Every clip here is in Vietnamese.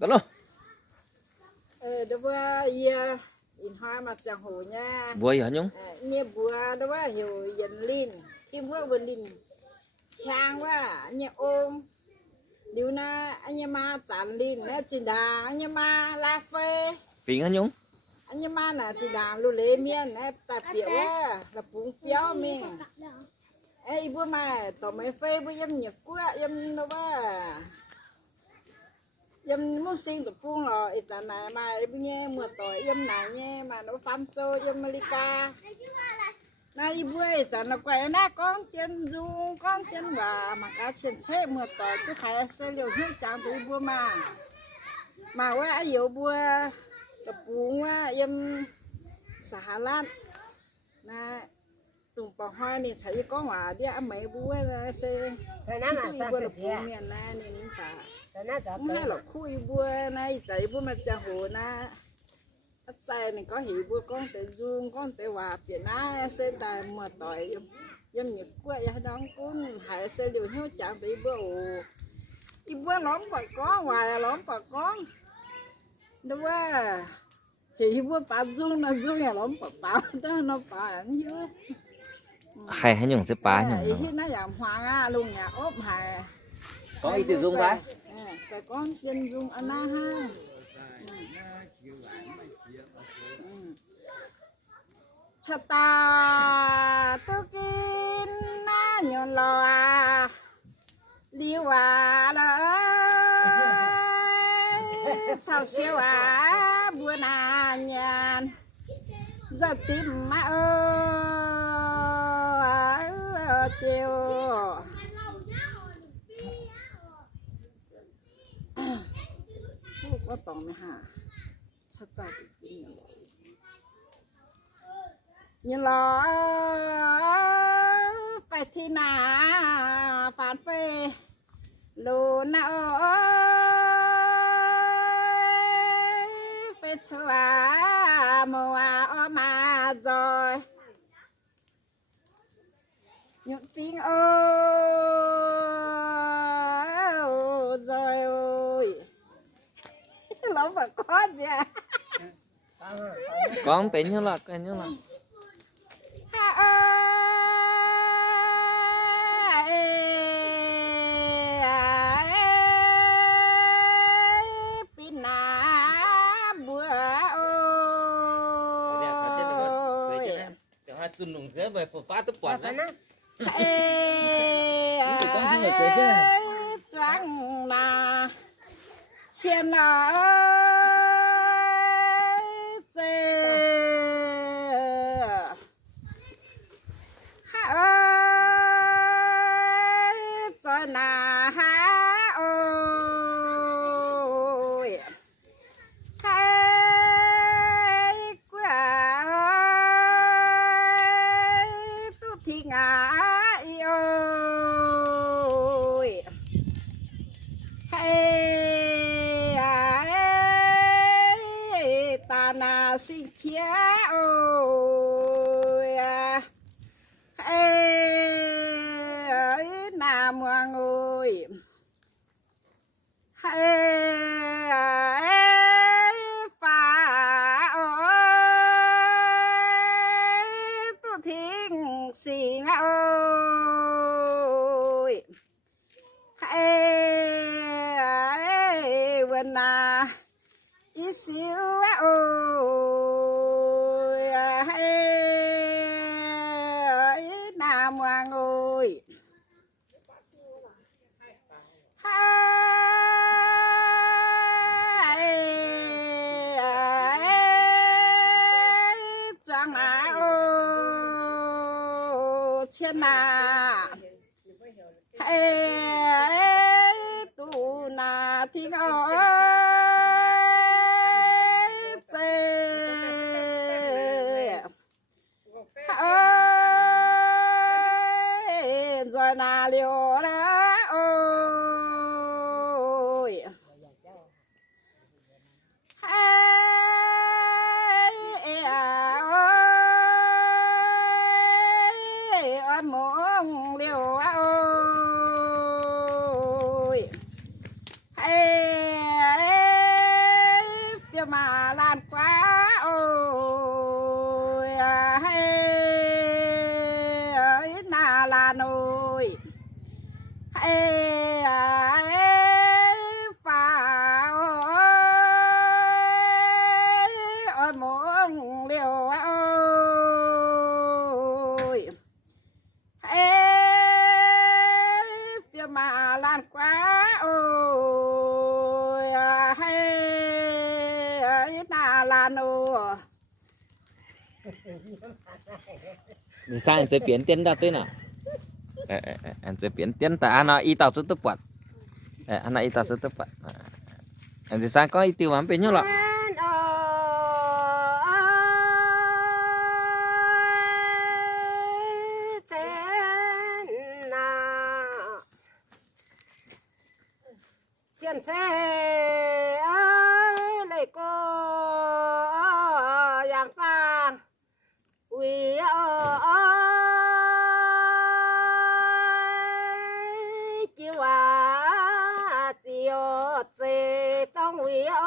đó luôn ờ đó vừa ia in hoa mặt chẳng hồ nha. Vui hả nhung? Nhẹ bùa đó vừa hiểu dần linh kim vừa vừa linh hàng quá nhẹ ôm. Điều na anh ma chán linh nè chỉ đà anh ma la phê. Phiền hả nhung? Anh ma là chỉ đà lu lê miên nè ta biểu là bún béo mình ê bữa mà tao mấy phê bữa em nhật quá em đâu ba em muốn sinh tập buông rồi ít lần này mà em nghe mưa tối em này nghe mà nó phán cho em Malika. Bữa ít lần nó quay na con chân dung con chân và mà cá chân xe mưa tối cứ phải xe liều hướng chẳng tới bữa mà. Mà quá yếu bữa tập quá em xả lan. Na tụng bảo hoa này thấy có hòa đi ăn mấy bữa là xe tụi sao bữa là buông miền na nên phải nó hay là khui bữa này chạy bữa mà chẳng hồ na. Chạy này có hỉ bữa con tới dung con tới hòa biển na xe tài mà tỏi. Em nhật quá ya đón cũng hãy xe điều hiếu chẳng tới bữa ồ đi bữa lõm bà con ngoài lõm bà con đúng quá thì bữa bà dung là dung là lõm bà bà đó nó bà ăn hiếu hay hả nhung sẽ phá ý nhung nó giảm hoàng á luôn nhà ốp hài có ý từ dung phải cái con chân dung anh ha. Cha ta tôi kín na nhon lo à liu à đó sao siêu à bữa na nhàn. Giờ tìm mà ơ, chiều. Có tòng mày hả sao tao bị kinh rồi nhưng lo phải thì nà phản phê lù na phê chua mùa ô mà rồi nhuận tiếng ô rồi ôi mà có chưa con tính như là cái như là chân lùng thế về phổ phá tức Rồi quạt nó ê phải chứ. choáng chiên là chê ha ơi cho là ha ôi hay quá ơi tu thì ngã ôi hay ai ta na xin khía ôi hay nam hoàng ơi hay na thiên ơi chê ơi rồi na liều đó ôi hay à ơi ơi mong liều ôi hay là nồi ê à ê phà ơi ôi muốn liều ơi ê phía mà lan quá ôi à hay ấy Thì sao anh sẽ biến tiền ra tên nào. Anh sẽ biến tiền tại anh nói y tao sẽ tập quạt. Anh nói y tao sẽ tập quạt. Anh sẽ sang? Có y tiêu ám bên nhau lọ. Chiến xe ơi lấy cô yang pha vì ơi chiều à chiều chế tông vì ơi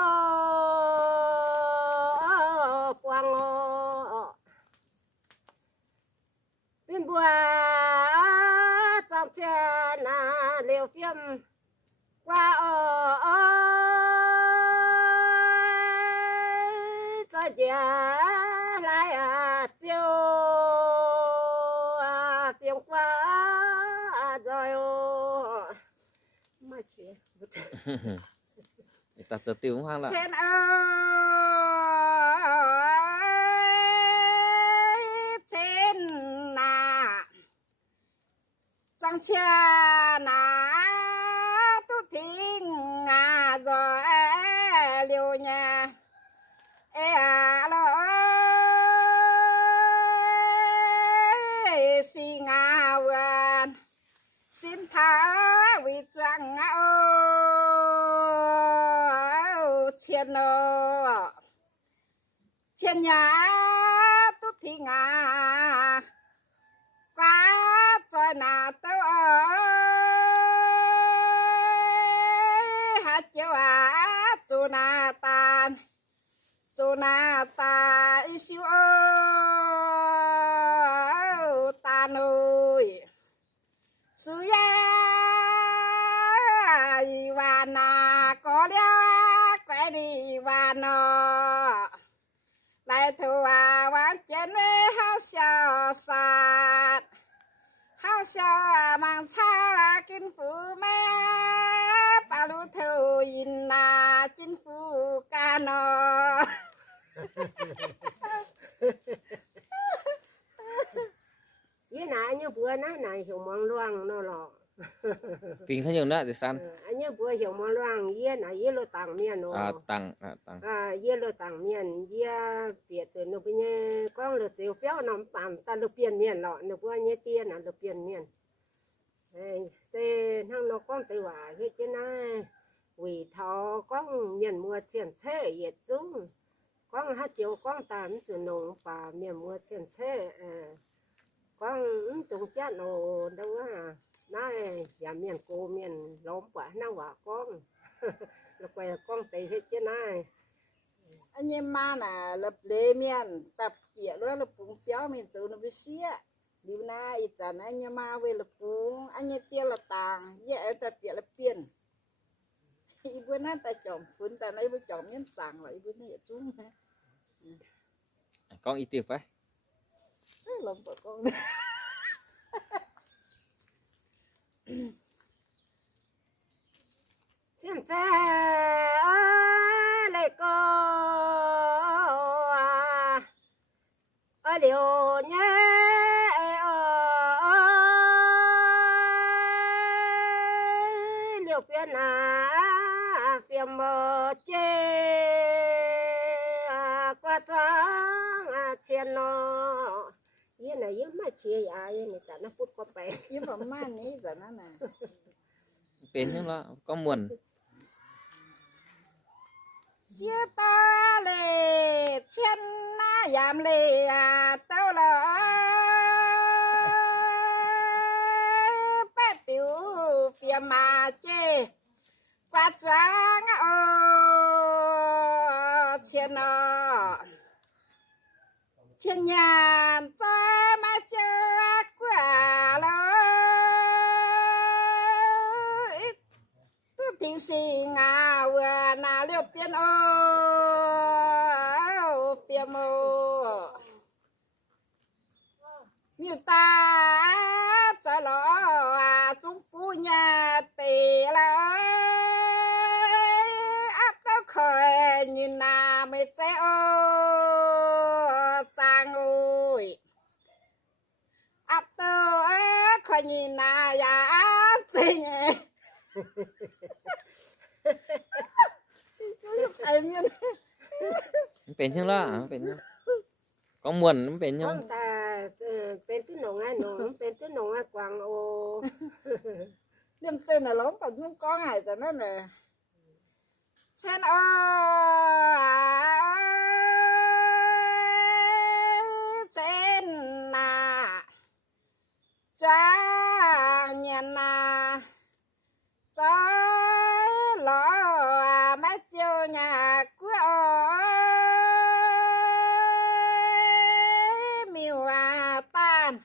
ta tự tiêu không lọ Sen ơi sen nà. Trong cha nà tu thiên ngà rồi e liều nhà. E à lo xin ngà vườn. Xin thả vì choàng ô chiên ô nhà tốt thì ngà quá trời nà tao ơi. Hát chiều à chú nà tàn chú nà tà ý siêu ô tàn ơi suya nà có đĩa quay đi Ivana lại thu à quán chân với hao xào sạt hao xào mang cha kinh phú mẹ bà lu thu in na kinh phú ca nó ý là anh nhớ bữa nãy này hiểu mong loang nó lọ Phình không nhiều nữa thì san anh nhớ bữa hiểu mong loang ý là ý lo tàng miên nó. À tăng à tăng à ý lo miên ý biệt rồi nó bây giờ con lo tiêu béo nó bàn ta lo biến miên lọ nó bữa nhớ tiền là lo biến miên Ê, xe thằng nó con tự hỏa cái trên này vì thọ con miền mua tiền xe yết dung con hát chiều con tàn chữ nông bà miền mua tiền xe ờ. con tung chết nó đâu à này nhà miền cô miền lốm quả nó quả con. Là quay con tây hết trên này anh em ma là lập lệ miền tập kia đó là bụng béo miền chỗ nó bị xía. Điều na ít chẳng anh em ma về là bụng anh em tia là tàng vậy tập kia là biển ý bữa nay ta chọn phun ta lấy bữa chọn miếng tàng lại bữa nay chúng Con y tiêu phải. Lòng vợ con xin cha lại cô à? Ở liều nhé à? liều phiền à? Phiền mờ chê à? qua trang à? Chiên nó, yên này yên chia à yên này cả nó phút qua bè. Nhưng mà ma này giờ nó nè Bên nhau lọ Có muộn. Chia ta lệ chen na yam lệ à tao là bé tiểu phía mà chê. Qua choáng ô chen nó. Chen nhà cho mà chưa quả lo xin sinh à vừa nà liêu biến ô phiêm ô miêu ta cho lọ à chúng phu nhà tề là áp tao khởi như nà mới chế ô trang ôi áp tao khởi như nà ya chính เจ้โอจางโอ้ยอับต้องคอยยินนายาจริง ไอ้เนี่ย มันเป็นยังล่ะมันเป็นยังก็ม่วนมันเป็นยั ก้อง งตาเออเป็นตื้อหนองไอ้หนองเป็นตื้อหนองไอ้กวางโอ เรื่องเจนน่ะล้มปัจจุบันก็หา chiều nhà của ơi miêu à tan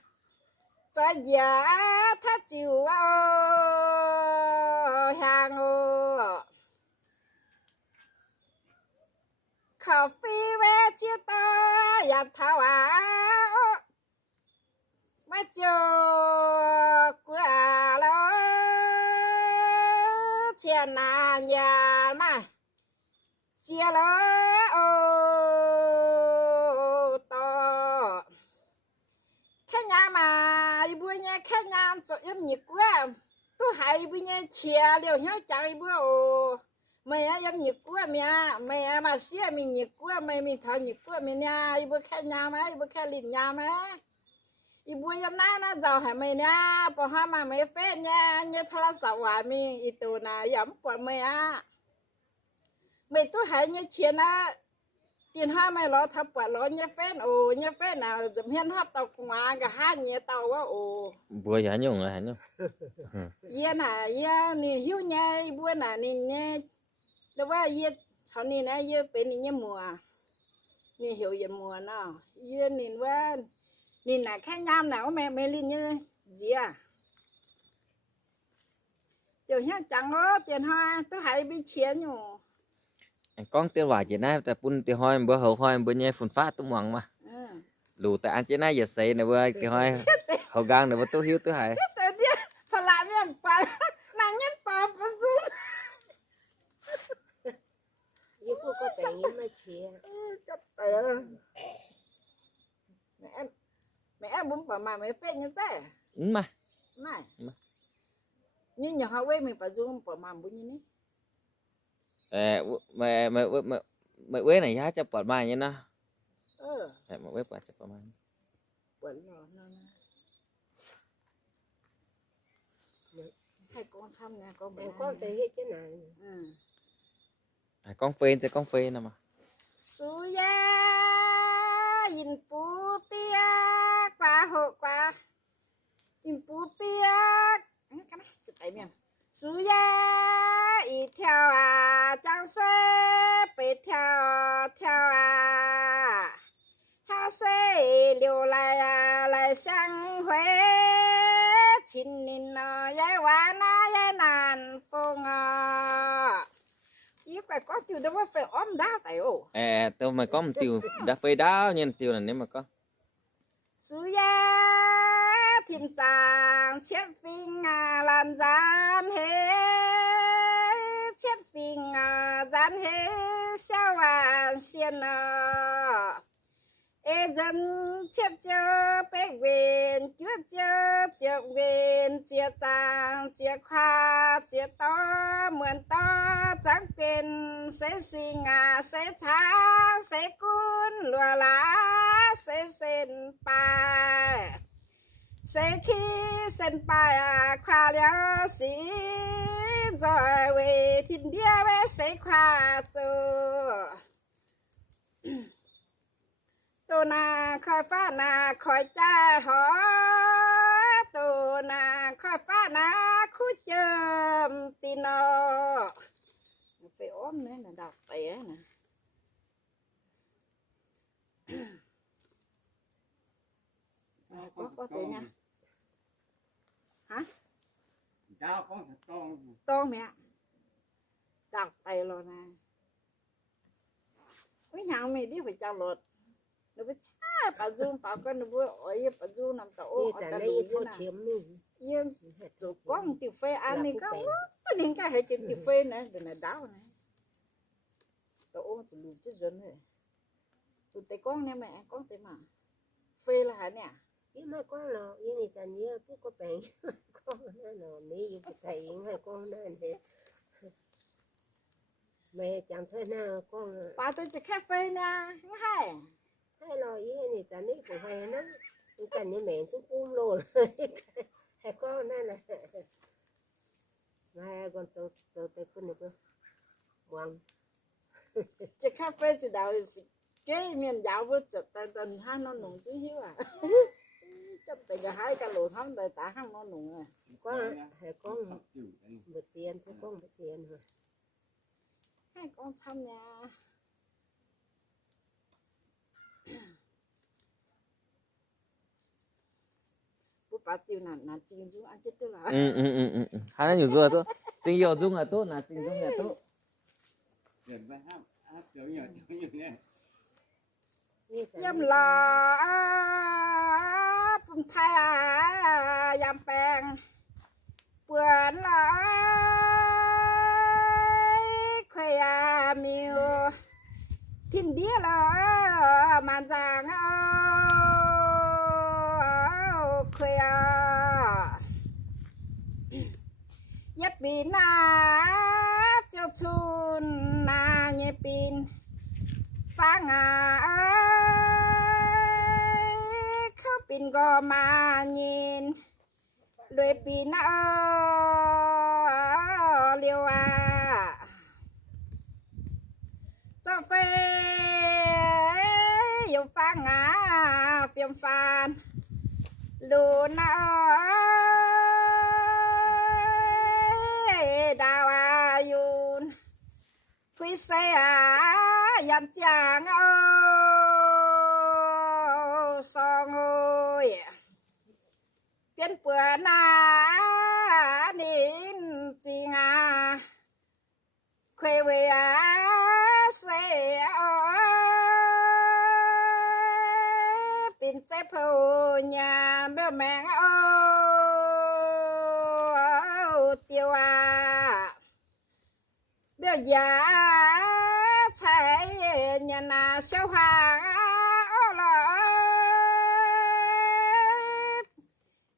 cho giá thắt chiều ô hàng ô cà phê về chia ta nhà thảo à mà chiều của à lo chia na nhà chia lo ô to แค่ยามาอีบัวเนี่ยแค่ยามจดยำหยิกว่าตัวหายบัวเนี่ยเชียเลี้ยวเหี้ยจังอีบัวโอไม่อะยำหยิกว่าเมียไม่อมาเสียมีหยิกว่าไม่มีทางหยิกว่าเมียเนี่ยอีบัวแค่ยามาอีบัวแค่ลิ้นยามาอีบัวยำน้านะเจ้าให้ไม่เนี่ยพอหามาไม่เฟ้เนี่ยเนี่ยโทรศัพท์ว่ามีอีตัวน่ะยำปวดไม่อะไม่ตัวหาย mày tôi hãy như chuyện á. Tiền hoa mày lo thập quả lo nhé phép ồ nhé phép nào dùm hiên hấp tàu quá cả hai nhé tàu quá ồ. Bữa giá nhung là hả nhung yên à yên. Nì hiu nhai bữa nà nì nhé đâu quá yên. Sau nì nà yên. Bên nì nhé mùa. Nì hiểu ye mùa nó yên nì quá nì nà khai nham nào mẹ mẹ lên nhé gì à? Điều hiện chẳng có tiền hoa tôi hãy bị chiến nhung con tiêu hòa chị na ta pun tiêu hoi bữa hậu hoi bữa nhẹ phun phát tung hoàng mà ừ. lù tại anh chị na giờ xây này bữa tiêu hoi hậu gang này bữa tôi hiếu tôi hại แต่เนี่ยพลาเนี่ยไปนางยันตอบมันซุน ยี่พูก็แต่งยิ้มมาเชียร์ จับเตะแม่แม่บุ้มป่ามาไม่เป็นยังไง ừ mà ไม่นี่ Ê, mày mày mày mày quế này giá chấp quạt mai nhé nó. Ừ. quế quạt chấp quạt mai hai con xăm nè con bé con tê hết này. Ừ. À, con phên thì con phên nè mà. Suya yin pu pia qua hộ qua yin pu pia. Cái này cái tay miệng suya lại sang huế. Chín nín nọ ờ, giá quá na ờ, giá nàn phô ngò Yêu phải có tiêu đâu phải ôm đá tại ổ. Ê, tôi mà có một tiêu đã phải đá nhưng tiêu là nếu mà có. Sú giá thiên tràng chết vinh à làm gian hết Chết vinh à gian hết sao à xiên à ê dân chết chớ bé quyền chúa chớ chiếc quyền chia trang chia khoa chia to mượn to trắng quyền sẽ sinh à sẽ sáng sẽ cún lùa lá sẽ sen bài sẽ khi sen bài à khoa liao xí rồi về thiên địa về sẽ khoa chưa ตัวนาคอยฟ้านาคอยจ้าหอตัวนาคอยฟ้านาคู่เจิมตีนอไปอ้อมเนี่ยนะดอกเตะนะก็ก็เตะเนี่ย Đau con thật to ต้องเนี่ยดอกเตะแล้วนะ với nhau mày đi phải chào lột nó phải cha bà du bà con nó ở trả ta đây lùi thôi nè chiếm mình yên hết rồi con tiểu phê ăn này có phụ cái nên cái hay chuyện tiểu phê này để là đau này tàu ô chỉ lùi chết dân rồi. Tụi tay con nè mẹ con tay mà phê là hả nè? Nhưng mà con là yên này trả nhớ cứ có bệnh con nó là mấy yêu cái thầy hay con nó này mẹ chẳng thấy nào con bà tôi chỉ khép phê nè nó hay hay là yên này trả này cũng hay lắm cái cần như mẹ chúng ôm luôn hay con nó là mà con sợ sợ tay con này cơ quăng. Chỉ khép phê chỉ đạo cái miền giáo với chật tay tần hai nó nồng chứ hiếu à. Chắc tay cái hai cái lỗ thắm tay tá hàng nó nồng à con hay con một tiền chứ con một tiền rồi hai con chăm nha bố bà tiêu nản nản chín chúng ăn chết tôi là ừ ừ ừ ừ ừ. hai nó nhiều rồi tốt tình yêu dung là tốt là tình dung là tốt như thế yam lò bùn phai à yam bèn bươn lò khơi à miêu thiên đĩa lò màn giang khơi ปีนาเจ้าชุนนาเยปีนฟังงาเข้าปีนก็มาเย็นรวยปีนาเลียวอะเจ้าเฟยฟังงาเฟียมฟานลูนา đào à yun quý xe à yam chàng ô song ơi biến bữa na, nín chi ngà. Khuê về à xe pin chế phô nhà mẹ mẹ ô, tiêu à bây giờ chạy nhà na siêu hàng lỡ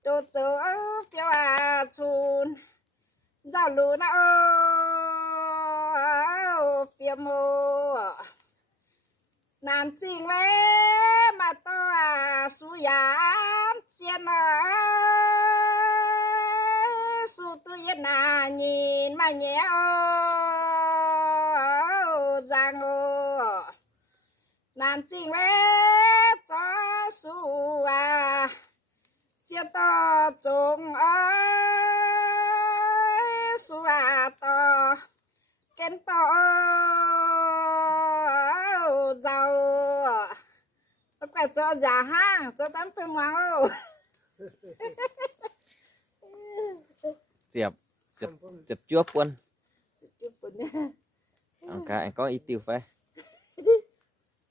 đồ chữ phiêu à chun giao lũ na ô, phiêu mô. Nam chính với mà to à su yám chiên à su tu yên nà nhìn mà nhé ô giang ô nam chính với cho su à chia to chung ơ su à to kén to giàu nó phải cho già ha cho tắm phim hoàng ô dẹp Cầm bùm. dẹp chuốc quân Chụp bữa nè. Ông cả anh có ít tiêu phê Bữa đã con nè dạ nó nó về ta nhưng mà mà chế mình ấy ý mo- ý hoa nó chính mà chế mi mày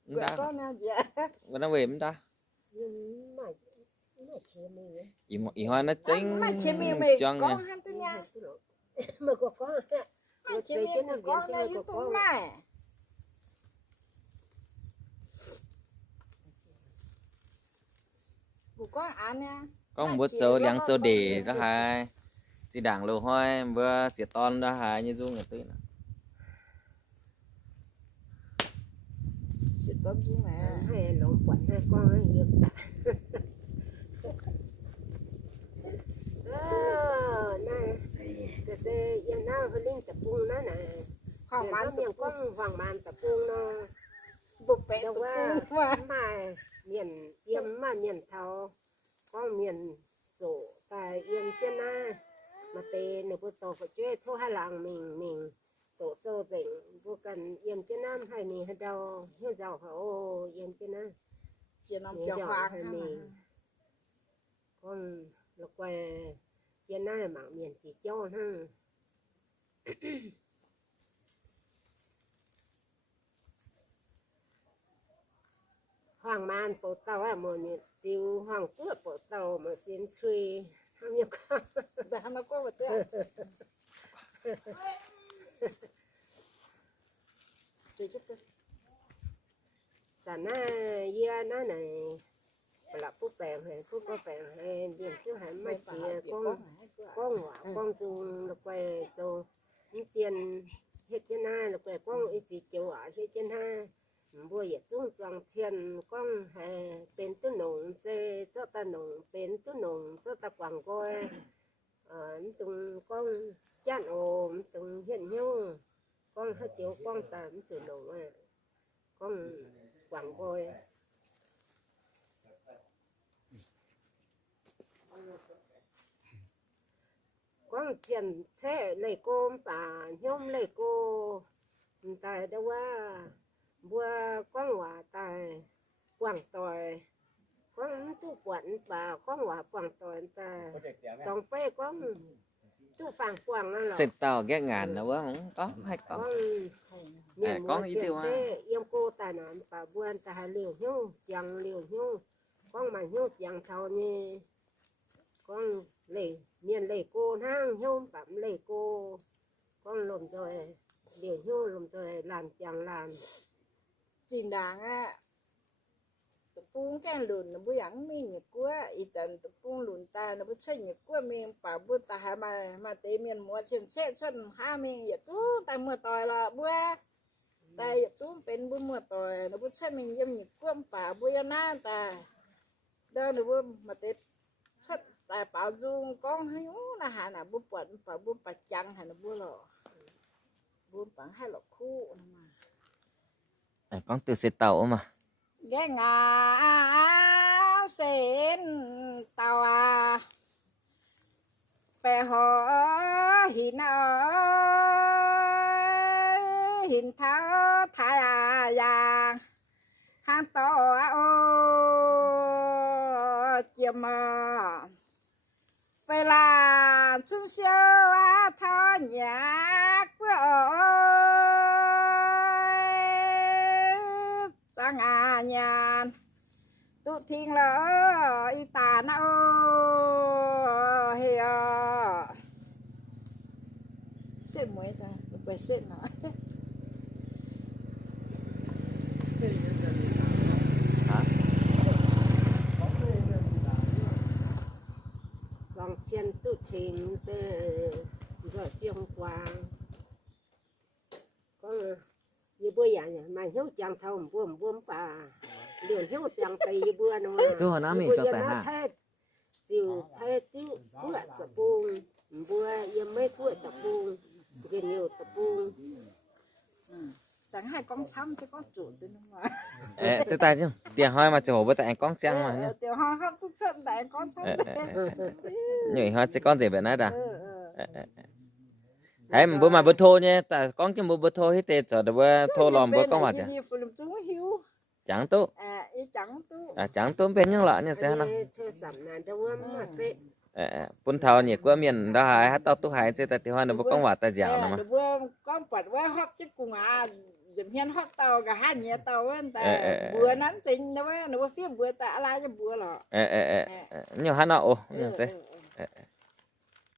chong con nha han tu nha. Mà có con mà mi mày con này yêu tu này bố con ăn nha. Có Mà một chỉ chỗ có liang con chỗ con để người đó Việt. hai. Thì đảng lô hoi vừa xịt ton đó hai như dung là tí nữa ตัวจริงแให้หลงปวดให้กว้างให้เย็บตาเออนั่นก็เสียหน้าเขาเล่นตะปูนั่นน่ะข้าวมันก้องฟังมันตะปูเนาะบุกเปตะปูว่ามาเมียนเยี่ยมมาเมียนเท้าก้าวเมียนโสแต่เยี่ยมเจ้าหน้ามาเตะในพุทโธก็ช่วยช่วยให้หลังมิงมิง tổ sơ dình vô cần yếm trên nam hay mình hay đâu hiên giàu hả? Ô yếm trên nam. Nằm Nhớ cho hay ha mình. con là quê trên na mà miền chỉ cho ha. Hoàng man bộ tàu à một nhiệt siêu hoàng tuốt bộ tàu mà xin suy. Ham nhiều con. Đã nó có một tiếng chỉ chút thôi giả na ya na này. Là phúc bèn hay phúc có hay điểm chứ hay mà chỉ con con hỏa con dùng được quay những tiền hết trên hai được quay con ít chỉ chiều ở trên hai. Bùa yết chung trong tiền con hay bên tư nông chơi cho ta nông bên tư nông cho ta quảng coi ờ từng con chăn ôm từng hiện nhau con hai chiều con tám chủ nông à con quảng coi con tiền xe lấy cô bà nhôm lấy cô. Tại đâu á bữa con hòa tại quảng tỏi con tu quận bà con hòa quảng tỏi tại tổng phê con tu phàng quảng là Xịt tàu ghé ngàn nữa không có hay có. Con À, ý chuyện tiêu xe yêu cô tại nó bà buồn tại liều hiu chẳng liều hiu con mà hiu chẳng thầu như con lệ miền lệ cô hang hiu bẩm lệ cô. Con lùm rồi liều hiu lùm rồi làm chẳng làm. Chỉ đàng á tupung kan lun nabu yang mi ít kwa itan tupung lun ta nó nabu chui ni kwa mi pa bu ta ha ma ma te mian mo chen xe chuan ha mi ya chu ta mo toi la bu ta ya chu pen bu mo toi nabu chui mi yem ni kwa pa bu ya na ta da nabu ma te chat ta bảo zu con hay yu na ha na bu pa pa bu bạch chang ha na bu lo bu pa ha lo khu mà. Con từ xe tàu mà ghé ngã xin tàu à. Bè họ hình ơi hình tháo thái à vàng hàng to à ô chiêm à về là xuân siêu à thọ nhạc của ơi sang nhàn. Tụ thiên lỡ, y tà na ô hi à xếp mấy ta được phải nó. Dòng chiên tự trình sẽ rồi tiếng quang con như bữa giờ nhỉ mà hiếu chẳng thầu buồm buồm bà liều hiếu chẳng tay như bữa nó Chú hồi nó mình cho tài hạ. thế chịu thế chịu bữa tập buông bữa yếm mấy bữa tập buông gần nhiều tập buông chẳng hai con xăm chứ con chủ tôi nước ngoài. Ê, sẽ tay chứ tiền hoa mà chỗ với tại con chăng mà nhá tiểu hoa không tôi chuyện đại con xăm Ê, nhảy hoa sẽ con gì vậy nãy đã ờ ờ mà bữa mà bữa thô nhé tại con cái bữa bữa thô hết tệ rồi bữa thô làm bữa con nhiều chúng hiếu chẳng tốt à chẳng tu à chẳng tốt bên những lọ đâu mà phê bún thao nhiệt qua miền đó hai hát tao tu hai sẽ tại thì hoa nó bữa con quả ta dẻo nó mà. con bật qua hót chứ cùng à dùm hiên hót tàu cả hai nhẹ tàu ấy ta vừa nắn chính nó nó phía vừa tạ la cho vừa lọ. Nhiều hát nọ như thế.